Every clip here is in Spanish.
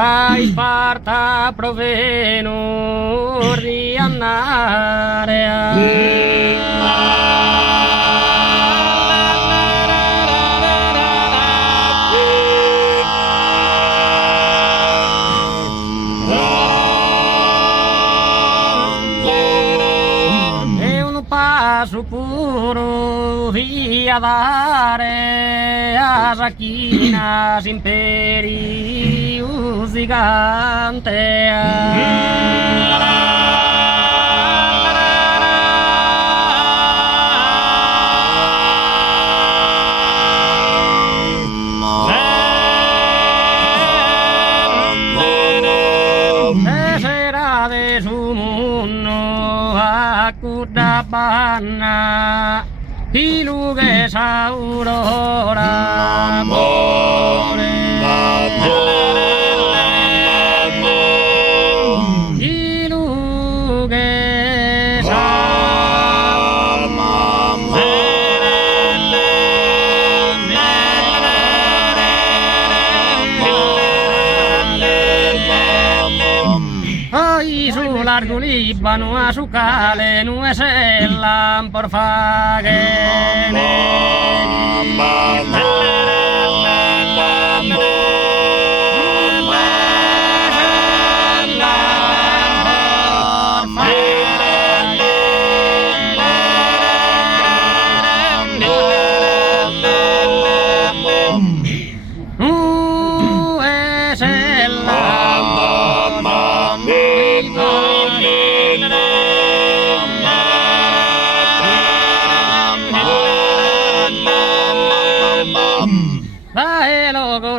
a Sparta provenor di passo puro via dare a Jaquinas imperius será de su mundo Cudabana y lugues aurora y lugues ay su largo Líbano a su cale no es el por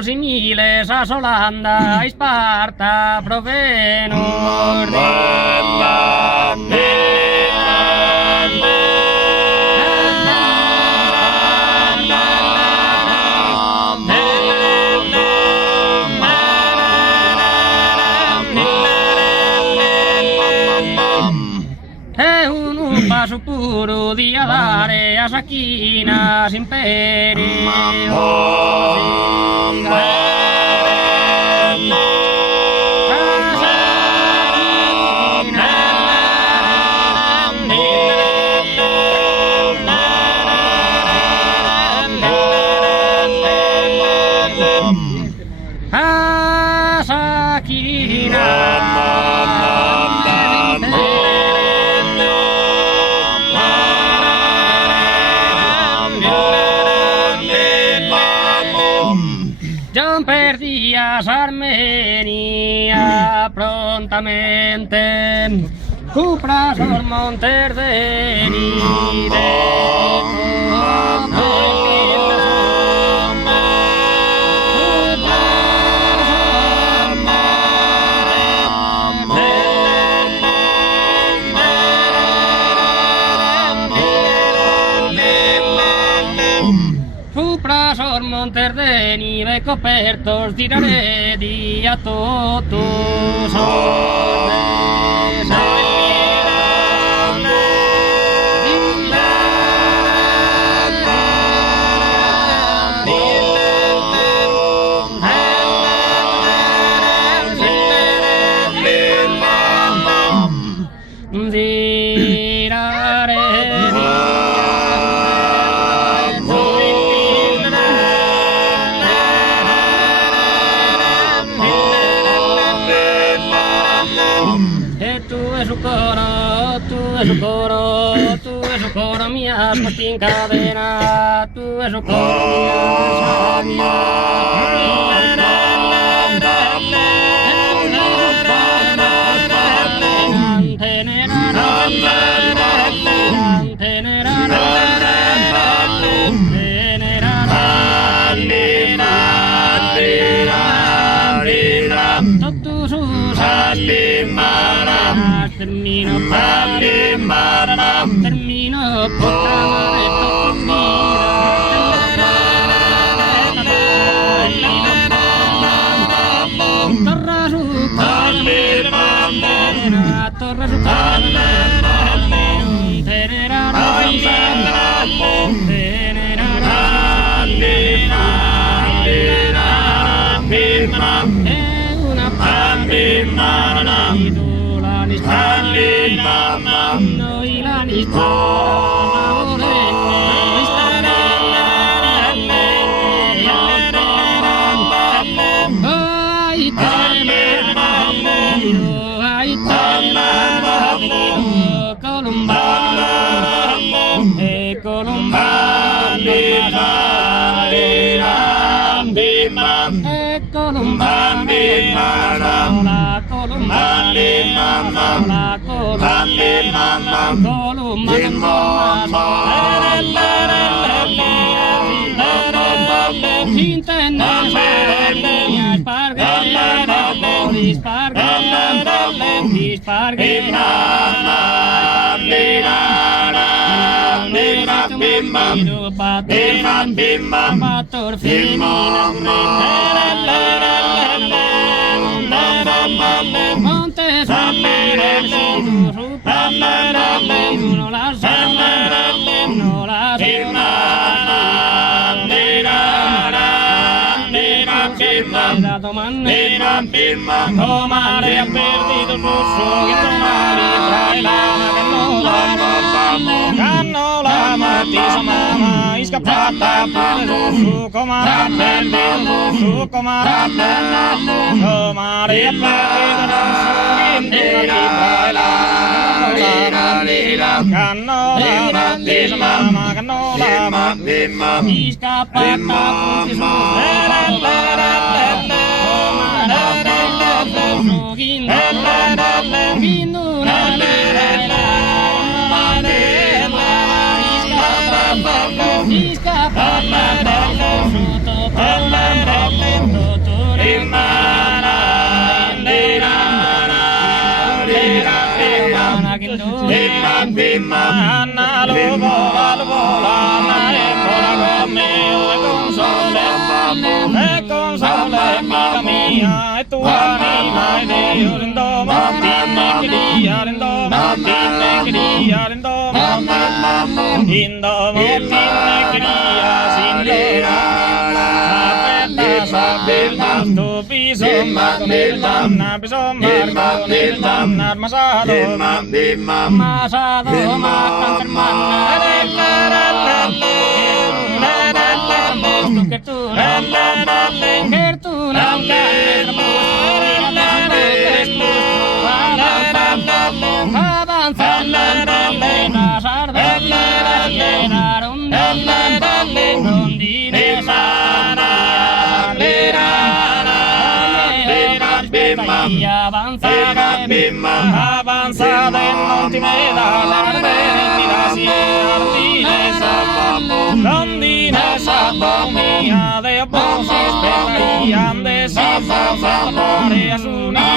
similes a Solanda, Sparta, provenor è un passo puro di dare a Jaquinas imperio John perdías Armenia prontamente, cupras por montes de monter de nive copertos tirare di a totus tu es su coro mía, puesto en cadena, tu es su coro termino una Mare ha perdido il rosso che mare trae lana cannola matisa mama è scappata per il rosso come ha perdido il rosso come ha perdito mare ha perdido il rosso che trae lana cannola matisa mama cannola matisa è scappata per il rosso e tu anima e io rendo mattina che dia rendo mattina che dia rendo mattina che dia sindera sapella sto piso marco nel damna piso marco nel damna masado masado makan termana avanzada e non ti veda la rendita si rondine sapo mia de oppo si spetta ande si fa fa su una